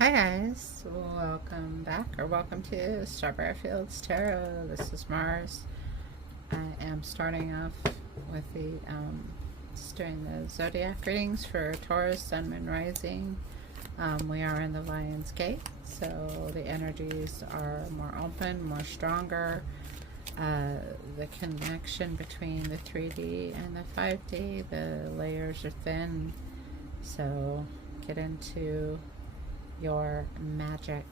Hi guys, welcome back or welcome to Strawberry Fields Tarot. This is Mars. I am starting off with just doing the zodiac readings for Taurus, Sun, Moon, Rising. We are in the Lion's Gate, so the energies are more open, more stronger. The connection between the 3D and the 5D, the layers are thin, so get into your magic,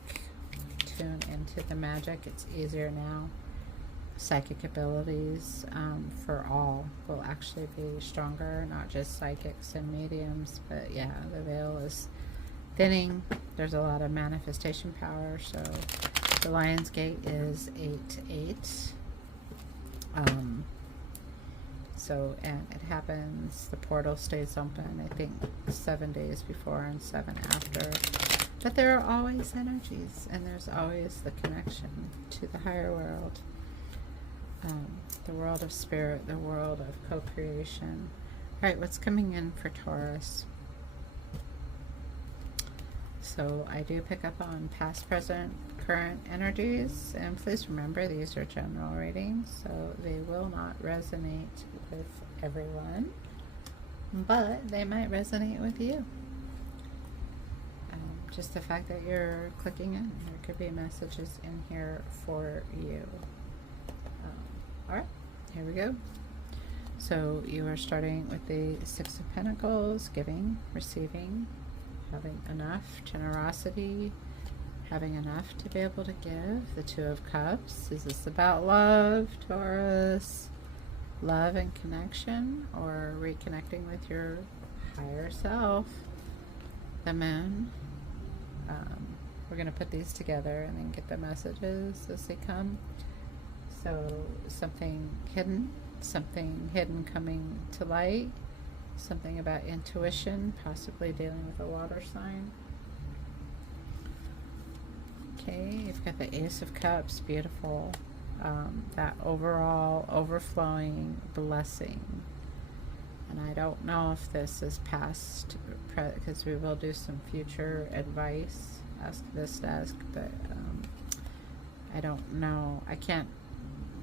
tune into the magic. It's easier now. Psychic abilities for all will actually be stronger, not just psychics and mediums, but yeah, the veil is thinning. There's a lot of manifestation power. So the Lion's Gate is 8-8. And it happens, the portal stays open, I think 7 days before and 7 after. But there are always energies, and there's always the connection to the higher world, the world of spirit, the world of co-creation. All right, what's coming in for Taurus? So I do pick up on past, present, current energies, and please remember these are general readings, so they will not resonate with everyone, but they might resonate with you. Just the fact that you're clicking in, there could be messages in here for you. All right, here we go. So you are starting with the Six of Pentacles, giving, receiving, having enough, generosity, having enough to be able to give. The Two of Cups, is this about love, Taurus? Love and connection, or reconnecting with your higher self? The Moon. We're going to put these together and then get the messages as they come. So something hidden coming to light, something about intuition, possibly dealing with a water sign. Okay, you've got the Ace of Cups, beautiful. That overall overflowing blessing. And I don't know if this is past, because we will do some future advice, ask this desk, but I don't know. I can't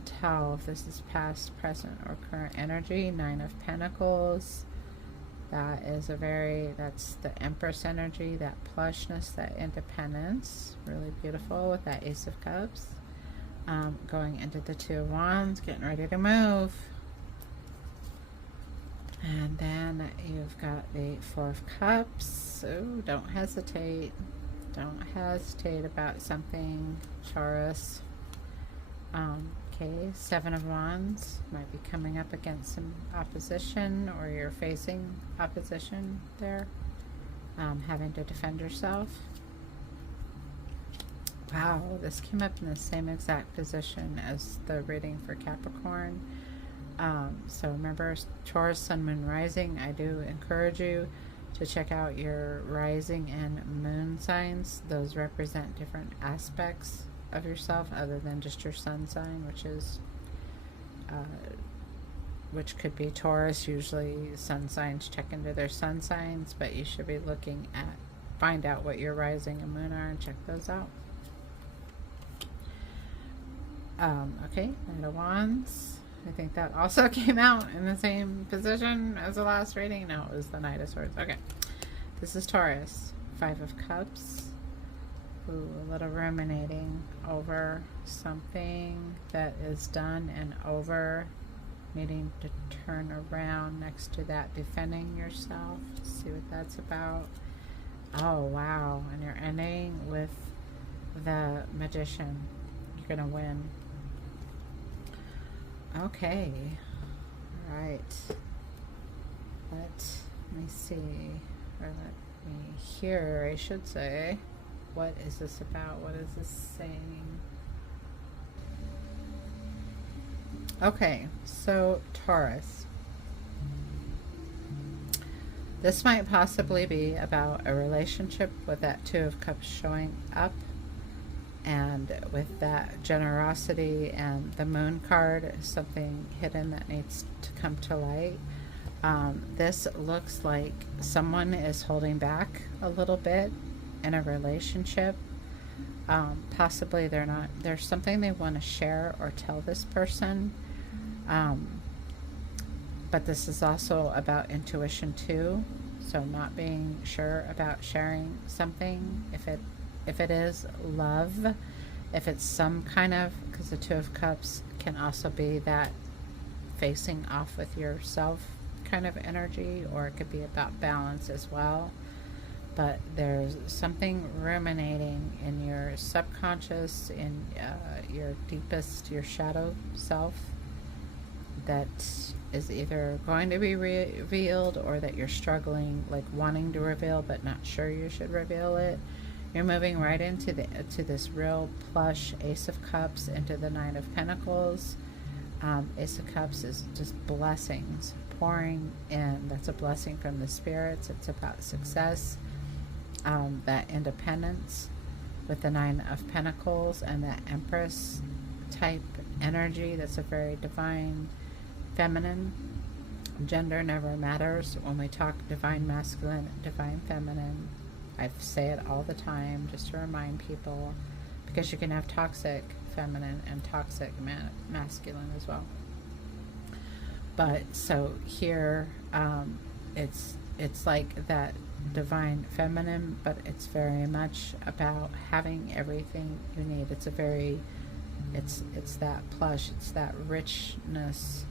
tell if this is past, present, or current energy. Nine of Pentacles. That is that's the Empress energy, that plushness, that independence. Really beautiful with that Ace of Cups. Going into the Two of Wands, getting ready to move. And then you've got the Four of Cups. Oh, don't hesitate. Don't hesitate about something, Taurus. Okay, Seven of Wands. Might be coming up against some opposition, or you're facing opposition there. Having to defend yourself. Wow, this came up in the same exact position as the reading for Capricorn. So remember, Taurus, Sun, Moon, Rising. I do encourage you to check out your rising and moon signs. Those represent different aspects of yourself other than just your sun sign, which could be Taurus. Usually sun signs check into their sun signs, but you should be looking at, find out what your rising and moon are and check those out. Okay, Knight of Wands. I think that also came out in the same position as the last reading. No, it was the Knight of Swords. Okay, this is Taurus. Five of Cups. Ooh, a little ruminating over something that is done and over, needing to turn around. Next to that, defending yourself. Let's see what that's about. Oh, wow. And you're ending with the Magician. You're going to win. Okay. All right. Let me see. Or let me hear, I should say. What is this about? What is this saying? Okay, so Taurus. This might possibly be about a relationship with that Two of Cups showing up, and with that generosity and the Moon card, something hidden that needs to come to light. This looks like someone is holding back a little bit in a relationship. Possibly there's something they want to share or tell this person. But this is also about intuition too. So not being sure about sharing something. If it is love, if it's some kind of, because the Two of Cups can also be that facing off with yourself kind of energy, or it could be about balance as well. But there's something ruminating in your subconscious, in your deepest, your shadow self, that is either going to be revealed, or that you're struggling, like wanting to reveal but not sure you should reveal it. You're moving right into this real plush Ace of Cups, into the Nine of Pentacles. Ace of Cups is just blessings pouring in. That's a blessing from the spirits. It's about success, that independence with the Nine of Pentacles and that Empress type energy. That's a very divine feminine. Gender never matters when we talk divine masculine, divine feminine. I say it all the time just to remind people, because you can have toxic feminine and toxic masculine as well. But so here, it's like that divine feminine, but it's very much about having everything you need. It's a very, it's that plush, it's that richness.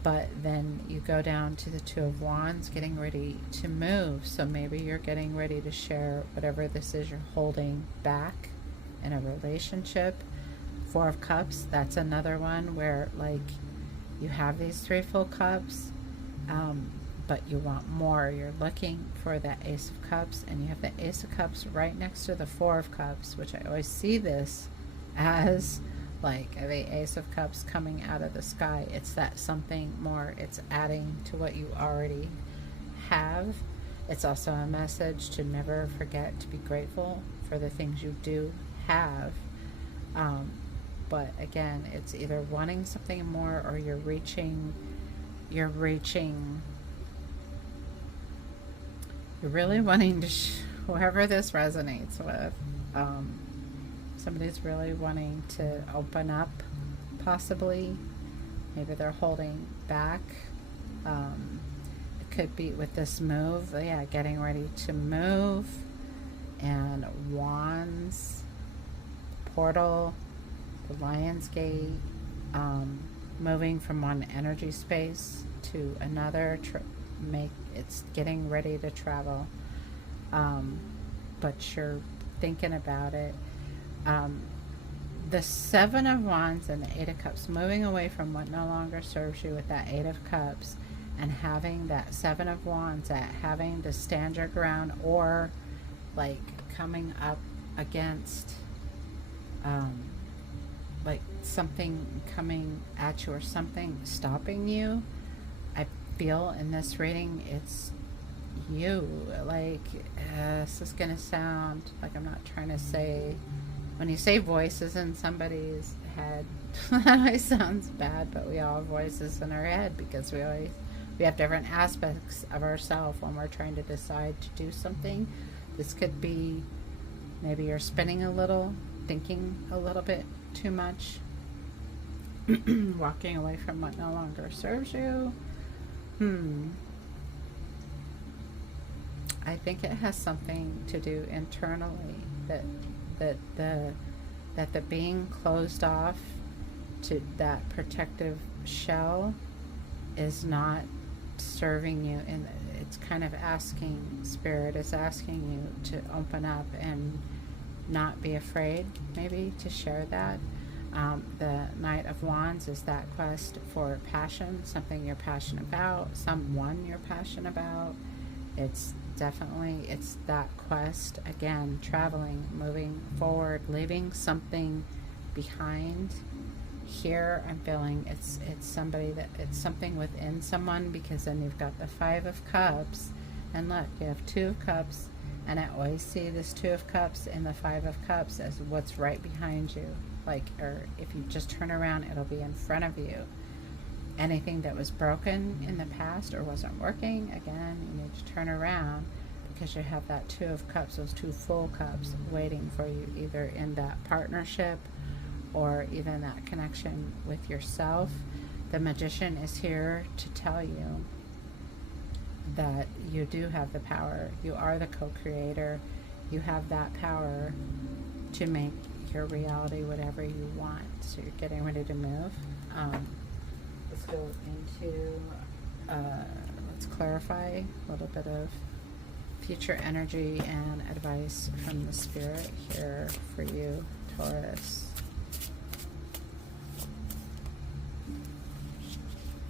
But then you go down to the Two of Wands, getting ready to move. So maybe you're getting ready to share whatever this is you're holding back in a relationship. Four of Cups, that's another one where, like, you have these three full cups, but you want more. You're looking for that Ace of Cups, and you have the Ace of Cups right next to the Four of Cups, which I always see this as like the Ace of Cups coming out of the sky. It's that something more. It's adding to what you already have. It's also a message to never forget to be grateful for the things you do have. But again, it's either wanting something more, or you're really wanting to, whoever this resonates with, somebody's really wanting to open up, possibly. Maybe they're holding back. It could be with this move, yeah, getting ready to move. And Wands, portal, the Lion's Gate, moving from one energy space to another. It's getting ready to travel, but you're thinking about it. The Seven of Wands and the Eight of Cups, moving away from what no longer serves you with that Eight of Cups, and having that Seven of Wands, at having to stand your ground, or like coming up against like something coming at you, or something stopping you. I feel in this reading it's you. Like, this is gonna sound like, I'm not trying to say, when you say voices in somebody's head, that always sounds bad, but we all have voices in our head, because we have different aspects of ourselves when we're trying to decide to do something. This could be, maybe you're spinning a little, thinking a little bit too much, walking away from what no longer serves you. I think it has something to do internally, that the being closed off to that protective shell is not serving you, and it's kind of asking, Spirit is asking you to open up and not be afraid, maybe, to share that. The Knight of Wands is that quest for passion, something you're passionate about, someone you're passionate about. It's definitely, it's that quest, again, traveling, moving forward, leaving something behind. Here I'm feeling it's somebody, that it's something within someone, because then you've got the Five of Cups, and look, you have Two of Cups, and I always see this Two of Cups and the Five of Cups as what's right behind you. Like, or if you just turn around, it'll be in front of you. Anything that was broken in the past or wasn't working, again, you need to turn around, because you have that Two of Cups, those two full cups waiting for you, either in that partnership or even that connection with yourself. The Magician is here to tell you that you do have the power. You are the co-creator. You have that power to make your reality whatever you want. So you're getting ready to move. Let's go into, let's clarify a little bit of future energy and advice from the Spirit here for you, Taurus.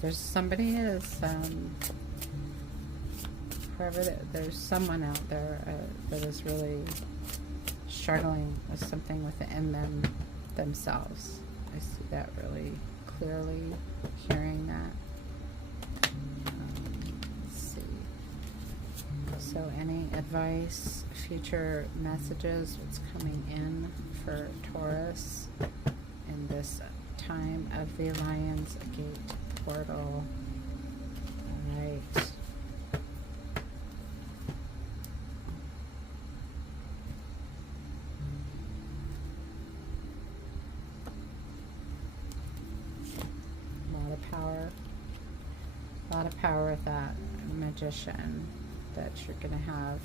There's somebody is, there's someone out there that is really struggling with something within themselves. I see that really clearly, hearing that. Let's see. So any advice, future messages, what's coming in for Taurus in this time of the Lion's Gate portal? All right. A lot of power with that Magician that you're going to have.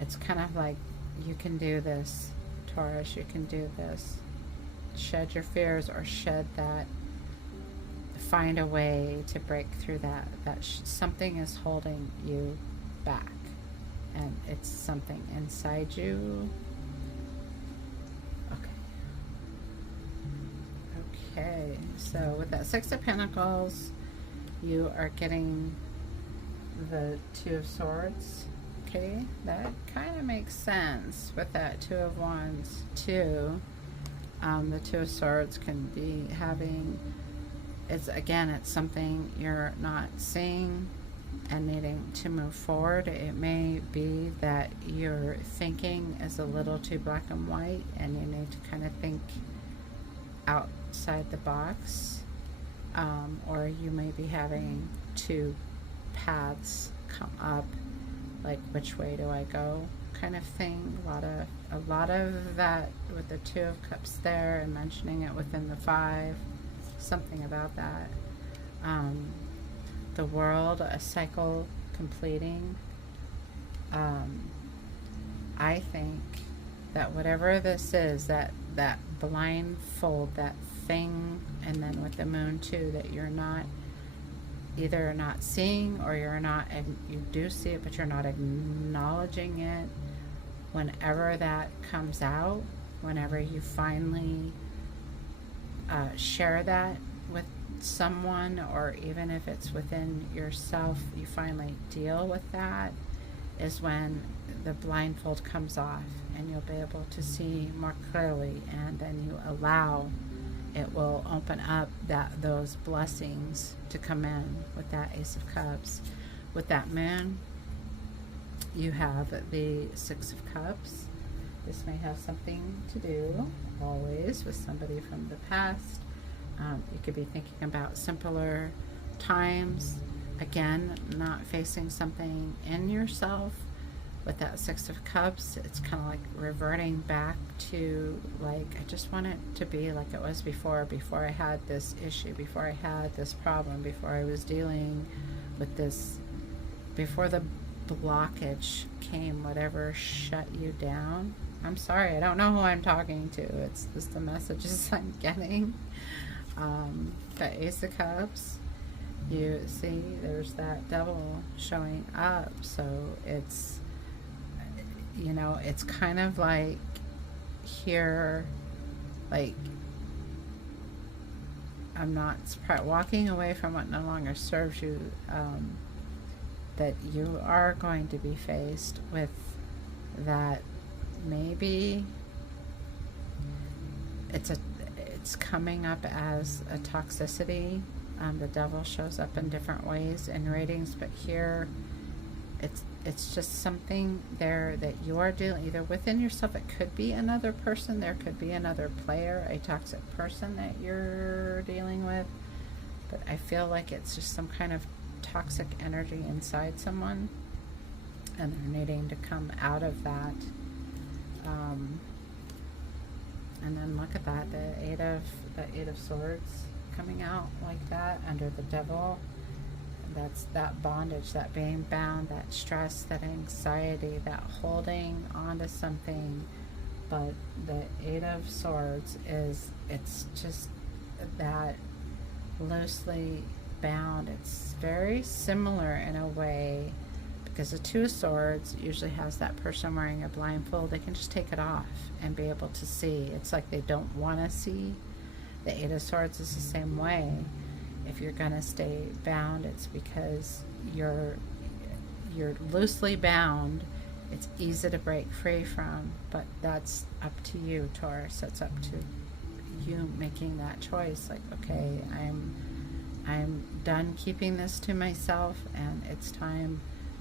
It's kind of like, you can do this, Taurus, you can do this. Shed your fears, or shed that, find a way to break through that. Something is holding you back, and it's something inside you. Okay, so with that Six of Pentacles, you are getting the Two of Swords. Okay, that kind of makes sense with that Two of Wands too. The Two of Swords can be having, it's something you're not seeing and needing to move forward. It may be that your thinking is a little too black and white, and you need to kind of think outside the box, or you may be having two paths come up, like which way do I go kind of thing. A lot of that with the Two of Cups there, and mentioning it within the Five, something about that. The World, a cycle completing. I think that whatever this is, that blindfold, that thing, and then with the Moon too, that you're not either not seeing, or you do see it but you're not acknowledging it. Whenever that comes out, whenever you finally share that with someone, or even if it's within yourself, you finally deal with that, is when the blindfold comes off, and you'll be able to see more clearly, and then you allow, it will open up those blessings to come in with that Ace of Cups. With that Moon, you have the Six of Cups. This may have something to do, always, with somebody from the past. You could be thinking about simpler times. Again, not facing something in yourself. With that Six of Cups, it's kind of like reverting back to, like, I just want it to be like it was before I had this issue, before I had this problem, before I was dealing with this, before the blockage came, whatever shut you down. I'm sorry, I don't know who I'm talking to. It's just the messages I'm getting. The Ace of Cups, you see there's that Devil showing up. So it's, you know, it's kind of like here, like, I'm not walking away from what no longer serves you, that you are going to be faced with that. Maybe it's coming up as a toxicity. The Devil shows up in different ways in readings, but here it's just something there that you are dealing either within yourself. It could be another person, there could be another player, a toxic person that you're dealing with, but I feel like it's just some kind of toxic energy inside someone. and they're needing to come out of that. And then look at that, the Eight of Swords coming out like that under the Devil. That's that bondage, that being bound, that stress, that anxiety, that holding on to something. But the Eight of Swords it's just that loosely bound. It's very similar in a way, because the Two of Swords usually has that person wearing a blindfold. They can just take it off and be able to see. It's like they don't want to see. The Eight of Swords is the same way. If you're going to stay bound, it's because you're loosely bound. It's easy to break free from, but that's up to you, Taurus. That's up to you making that choice. Like, okay, I'm done keeping this to myself, and it's time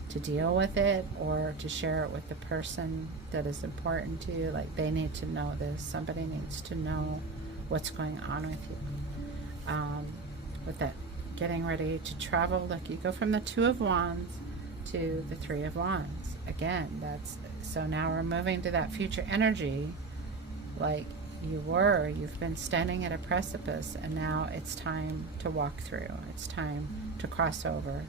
to deal with it, or to share it with the person that is important to you. Like, they need to know this. Somebody needs to know what's going on with you. With that, getting ready to travel, look, you go from the Two of Wands to the Three of Wands. Again, that's, so now we're moving to that future energy, like you've been standing at a precipice, and now it's time to walk through. It's time to cross over,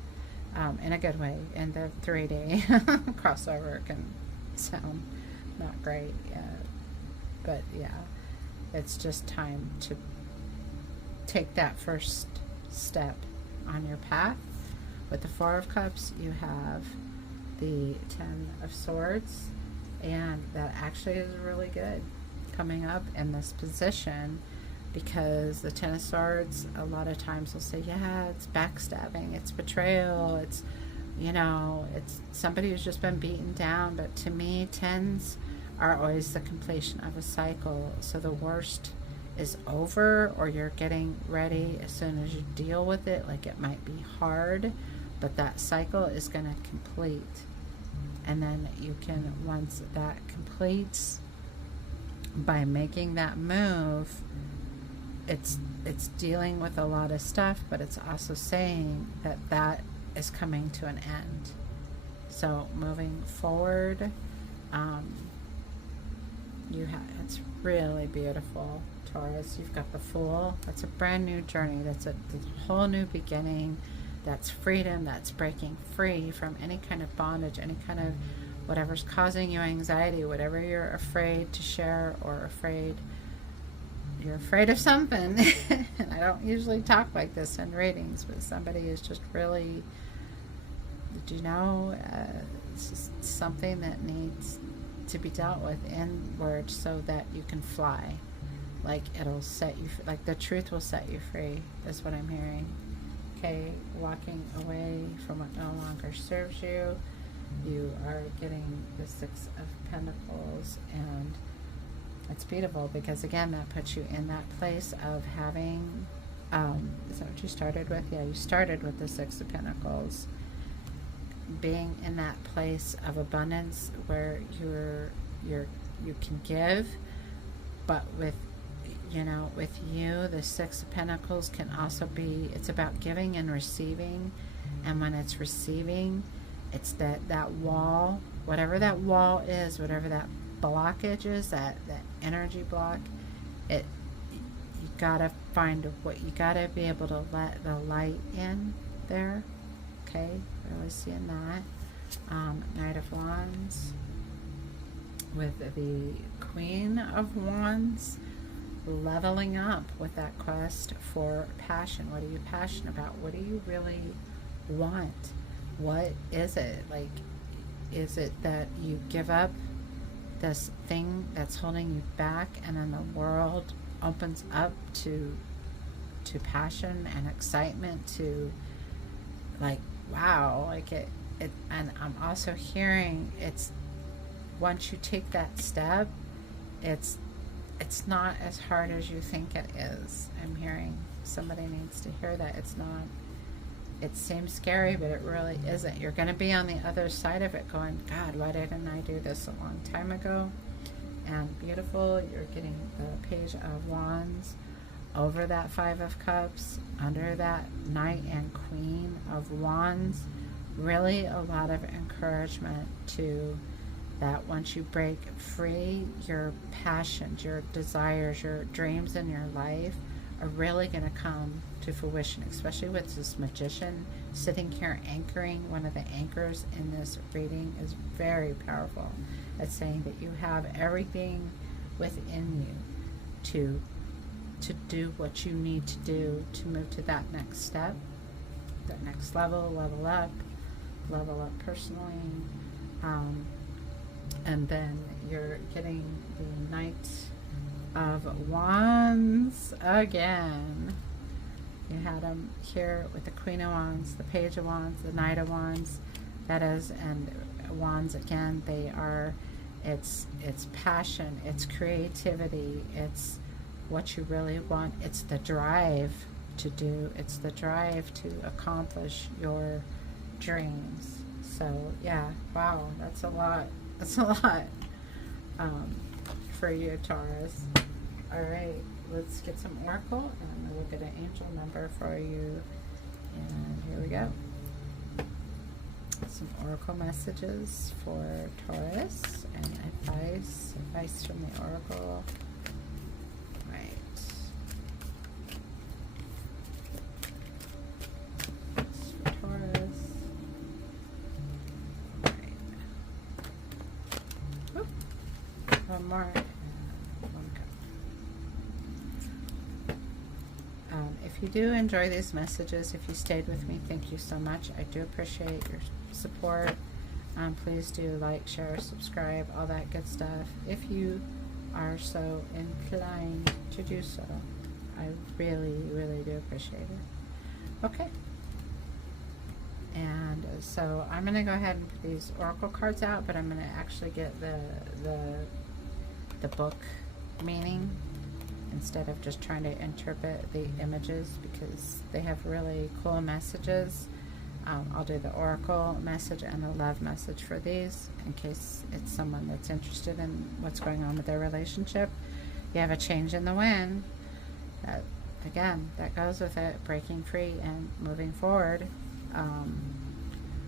in a good way. In the 3D crossover can sound not great, but yeah, it's just time to take that first step on your path. With the Four of Cups, you have the Ten of Swords, and that actually is really good coming up in this position, because the Ten of Swords a lot of times will say, yeah, it's backstabbing, it's betrayal, it's, you know, it's somebody who's just been beaten down. But to me, tens are always the completion of a cycle. So the worst is over, or you're getting ready as soon as you deal with it. Like, it might be hard, but that cycle is going to complete. And then you can, once that completes, by making that move, it's dealing with a lot of stuff, but it's also saying that that is coming to an end. So moving forward, it's really beautiful, Taurus. You've got the Fool. That's a brand new journey. That's a whole new beginning. That's freedom. That's breaking free from any kind of bondage, any kind of whatever's causing you anxiety, whatever you're afraid to share, or you're afraid of something. And I don't usually talk like this in readings, but somebody is just really, did you know, it's just something that needs to be dealt with inward, so that you can fly. Like, it'll set you, like the truth will set you free, is what I'm hearing. Okay, walking away from what no longer serves you. You are getting the Six of Pentacles, and it's beautiful, because again, that puts you in that place of having, is that what you started with? Yeah, you started with the Six of Pentacles. Being in that place of abundance where you can give, but with, you know, with you, the Six of Pentacles can also be, it's about giving and receiving. And when it's receiving, it's that wall, whatever that wall is, whatever that blockage is, that energy block, you gotta find what, you gotta be able to let the light in there. Okay, really seeing that. Knight of Wands with the Queen of Wands, leveling up with that quest for passion. What are you passionate about? What do you really want? What is it? Like, is it that you give up this thing that's holding you back, and then the world opens up to passion and excitement, to, like, wow, like it, and I'm also hearing, it's, once you take that step, it's not as hard as you think it is. I'm hearing somebody needs to hear that. It's not, it seems scary, but it really isn't. You're going to be on the other side of it going, God, why didn't I do this a long time ago? And beautiful, you're getting the Page of Wands over that Five of Cups, under that Knight and Queen of Wands. Really a lot of encouragement encouragement to that once you break free, your passions, your desires, your dreams in your life are really going to come to fruition, especially with this magician sitting here anchoring. One of the anchors in this reading is very powerful. It's saying that you have everything within you to do what you need to do to move to that next step, that next level up personally. And then you're getting the Knight of Wands again. You had them here with the Queen of Wands, the Page of Wands, the Knight of Wands. That is, and Wands again, they are, it's passion, it's creativity, it's what you really want, it's the drive to do, it's the drive to accomplish your dreams. So yeah, wow, that's a lot. That's a lot for you, Taurus. All right, let's get some oracle and we'll get an angel number for you. And here we go. Some oracle messages for Taurus and advice from the oracle. Right. That's for Taurus. One more. One go. If you do enjoy these messages, if you stayed with me, thank you so much. I do appreciate your support. Please do like, share, subscribe, all that good stuff. If you are so inclined to do so, I really, really do appreciate it. Okay. And so I'm going to go ahead and put these oracle cards out, but I'm going to actually get the book meaning instead of just trying to interpret the images, because they have really cool messages. I'll do the oracle message and the love message for these in case it's someone that's interested in what's going on with their relationship. You have a change in the wind. That, again, that goes with it, breaking free and moving forward.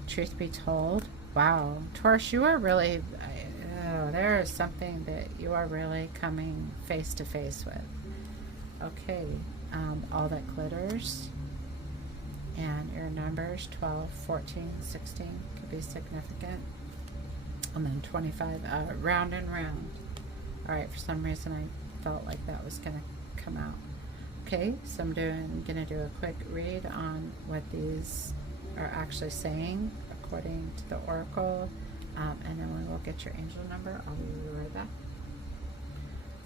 Truth be told, wow, Taurus, you are really, there is something that you are really coming face to face with. Okay, all that glitters, and your numbers 12, 14, 16 could be significant, and then 25, round and round. All right, for some reason I felt like that was going to come out. Okay, so I'm going to do a quick read on what these are actually saying according to the oracle, and then we will get your angel number. I'll be right back.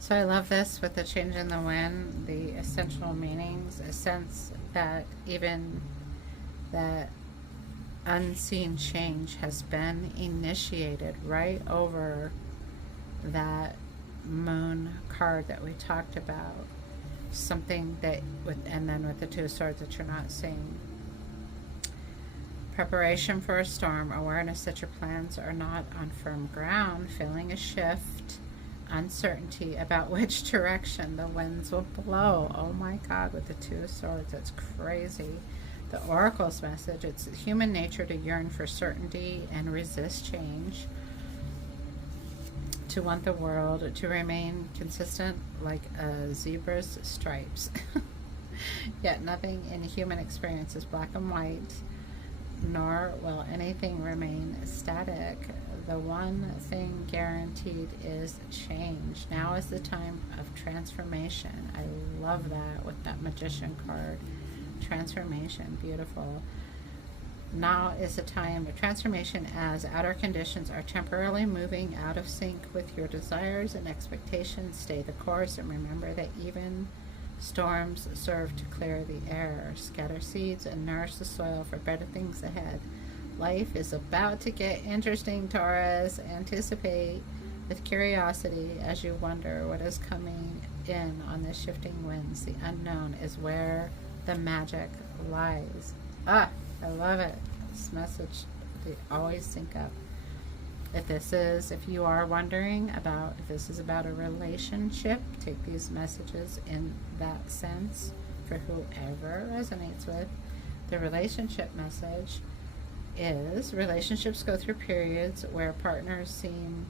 So I love this with the change in the wind, the essential meanings, a sense that even that unseen change has been initiated right over that moon card that we talked about. Something that and then with the Two of Swords that you're not seeing. Preparation for a storm, awareness that your plans are not on firm ground, feeling a shift, uncertainty about which direction the winds will blow. Oh my God, with the Two of Swords, that's crazy. The oracle's message, it's human nature to yearn for certainty and resist change, to want the world to remain consistent like a zebra's stripes. Yet nothing in human experience is black and white, nor will anything remain static. The one thing guaranteed is change. Now is the time of transformation. I love that with that Magician card. Transformation, beautiful. Now is the time of transformation as outer conditions are temporarily moving out of sync with your desires and expectations. Stay the course and remember that even storms serve to clear the air, scatter seeds, and nourish the soil for better things ahead. Life is about to get interesting, Taurus. Anticipate with curiosity as you wonder what is coming in on the shifting winds. The unknown is where the magic lies. Ah, I love it. This message, they always sync up. If you are wondering about if this is about a relationship, take these messages in that sense for whoever resonates with. The relationship message is relationships go through periods where partners seem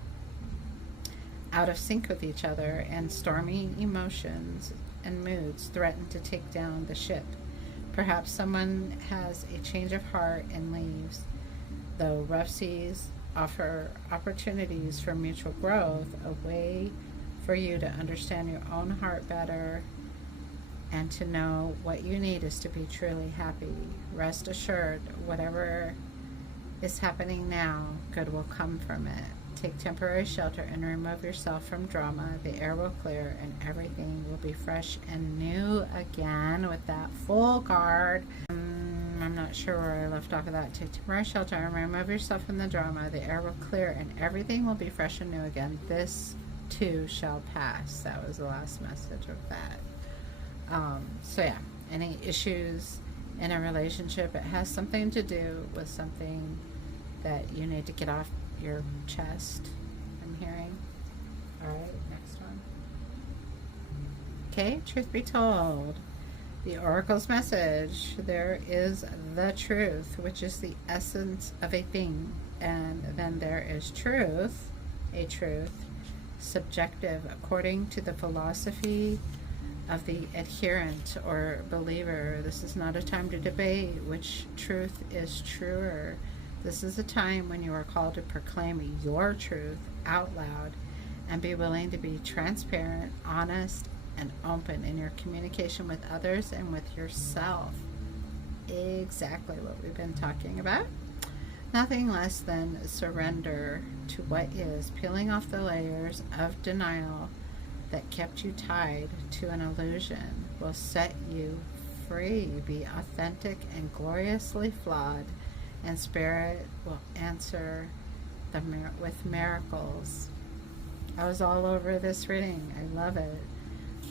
out of sync with each other, and stormy emotions and moods threaten to take down the ship. Perhaps someone has a change of heart and leaves, though rough seas offer opportunities for mutual growth, a way for you to understand your own heart better and to know what you need is to be truly happy. Rest assured, whatever is happening now, good will come from it. Take temporary shelter and remove yourself from drama. The air will clear and everything will be fresh and new again with that Fool card. I'm not sure where I left off of that. Take temporary shelter and remove yourself from the drama. The air will clear and everything will be fresh and new again. This too shall pass. That was the last message of that. So yeah, any issues in a relationship, it has something to do with something that you need to get off your chest, I'm hearing. Alright, next one. Okay, truth be told, the Oracle's message, there is the truth, which is the essence of a thing, and then there is truth, a truth, subjective, according to the philosophy of the adherent or believer. This is not a time to debate which truth is truer. This is a time when you are called to proclaim your truth out loud and be willing to be transparent, honest, and open in your communication with others and with yourself. Exactly what we've been talking about. Nothing less than surrender to what is, peeling off the layers of denial that kept you tied to an illusion will set you free. Be authentic and gloriously flawed, and Spirit will answer with miracles. I was all over this reading. I love it.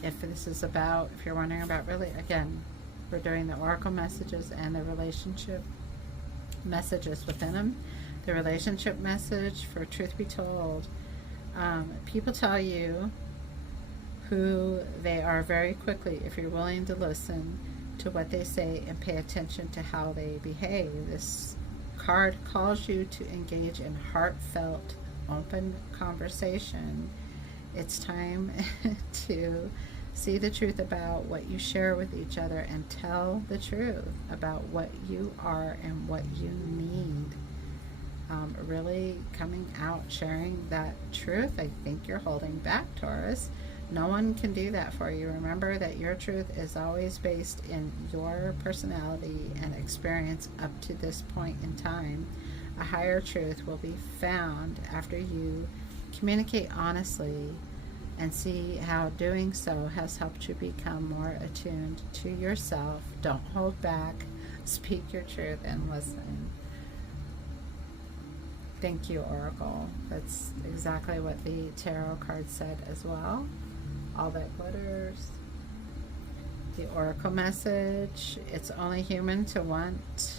If this is about, if you're wondering about, really, again, we're doing the Oracle messages and the relationship messages within them. The relationship message, for truth be told, people tell you who they are very quickly if you're willing to listen to what they say and pay attention to how they behave. This card calls you to engage in heartfelt, open conversation. It's time to see the truth about what you share with each other and tell the truth about what you are and what you need. Really coming out, sharing that truth. I think you're holding back, Taurus. No one can do that for you. Remember that your truth is always based in your personality and experience up to this point in time. A higher truth will be found after you communicate honestly and see how doing so has helped you become more attuned to yourself. Don't hold back. Speak your truth and listen. Thank you, Oracle. That's exactly what the tarot card said as well. All that glitters. The Oracle message, it's only human to want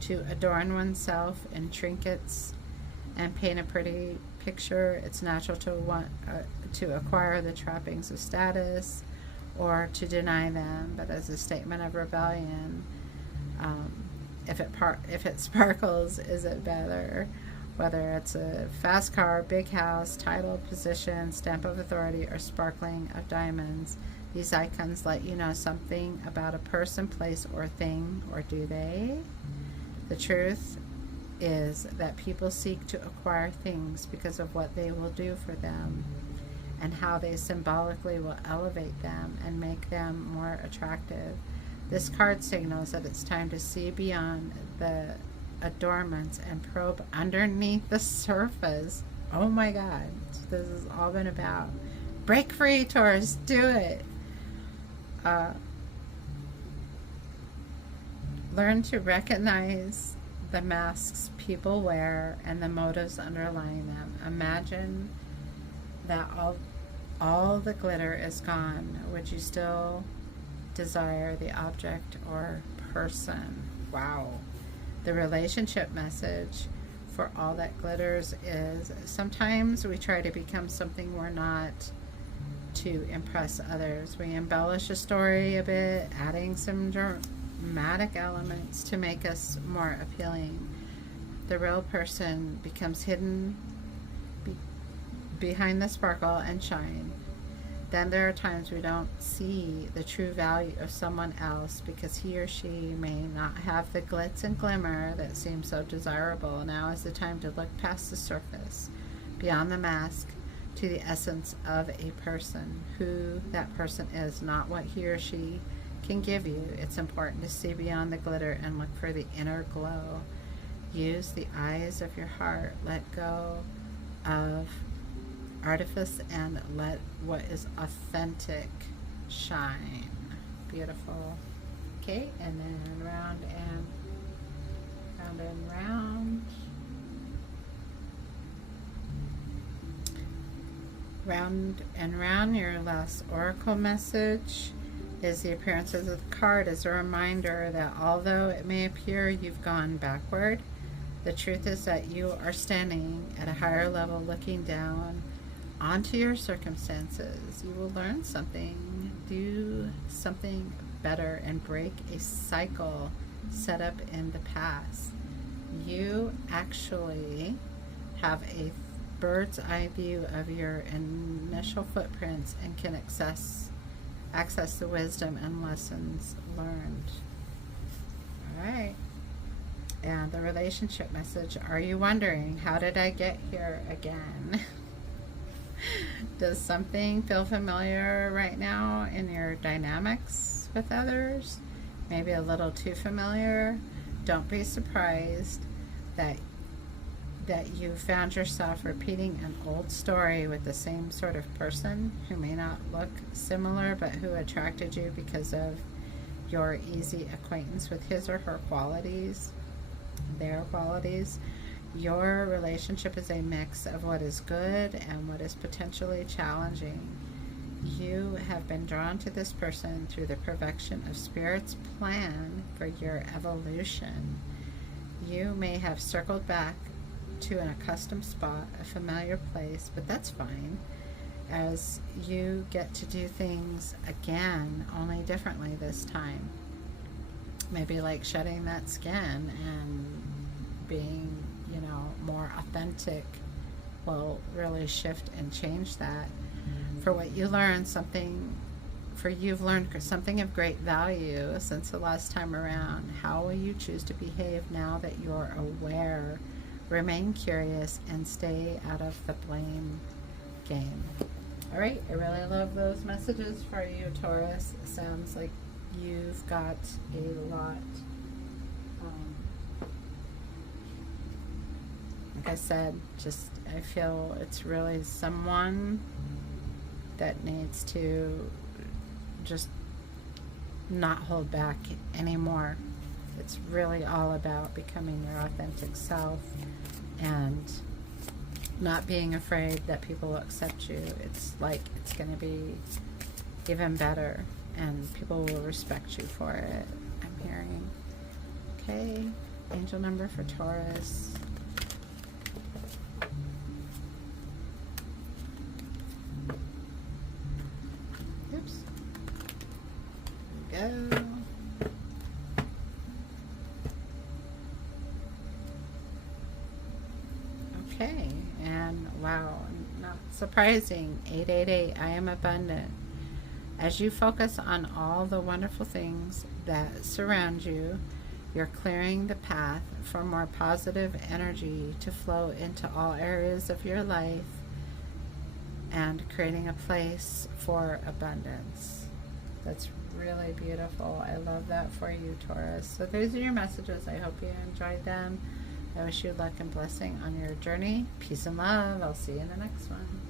to adorn oneself in trinkets and paint a pretty picture. It's natural to want to acquire the trappings of status or to deny them, but as a statement of rebellion, if it sparkles, is it better? Whether it's a fast car, big house, title, position, stamp of authority, or sparkling of diamonds, these icons let you know something about a person, place, or thing, or do they? The truth is that people seek to acquire things because of what they will do for them and how they symbolically will elevate them and make them more attractive. This card signals that it's time to see beyond the adornments and probe underneath the surface. Oh my God, this has all been about. Break free, Taurus, do it. Learn to recognize the masks people wear and the motives underlying them. Imagine that all the glitter is gone. Would you still desire the object or person? Wow. The relationship message for all that glitters is sometimes we try to become something we're not to impress others. We embellish a story a bit, adding some dramatic elements to make us more appealing. the real person becomes hidden behind the sparkle and shine. Then there are times we don't see the true value of someone else because he or she may not have the glitz and glimmer that seems so desirable. Now is the time to look past the surface, beyond the mask, to the essence of a person, who that person is, not what he or she can give you. It's important to see beyond the glitter and look for the inner glow. Use the eyes of your heart. Let go of artifice and let what is authentic shine. Beautiful. Okay, and then round and round and round. Round and round. Your last oracle message is the appearance of the card as a reminder that although it may appear you've gone backward, the truth is that you are standing at a higher level looking down onto your circumstances. You will learn something, do something better, and break a cycle set up in the past. You actually have a bird's eye view of your initial footprints and can access the wisdom and lessons learned. All right. And the relationship message, are you wondering, how did I get here again? Does something feel familiar right now in your dynamics with others? Maybe a little too familiar? Don't be surprised that you found yourself repeating an old story with the same sort of person who may not look similar but who attracted you because of your easy acquaintance with his or her qualities, their qualities. Your relationship is a mix of what is good and what is potentially challenging. You have been drawn to this person through the perfection of Spirit's plan for your evolution. You may have circled back to an accustomed spot, a familiar place, but that's fine, as you get to do things again, only differently this time. Maybe like shedding that skin and being, more authentic will really shift and change that. For what you learned, you've learned something of great value since the last time around. How will you choose to behave now that you're aware? Remain curious and stay out of the blame game. All right, I really love those messages for you, Taurus. It sounds like you've got a lot. Like I said, I feel it's really someone that needs to just not hold back anymore. It's really all about becoming your authentic self and not being afraid that people will accept you. It's like it's going to be even better and people will respect you for it, I'm hearing. Okay, angel number for Taurus. Oops. There we go. Okay, and wow, not surprising, 888, I am abundant. As you focus on all the wonderful things that surround you, you're clearing the path for more positive energy to flow into all areas of your life and creating a place for abundance. That's really beautiful. I love that for you, Taurus. So those are your messages. I hope you enjoyed them. I wish you luck and blessing on your journey. Peace and love. I'll see you in the next one.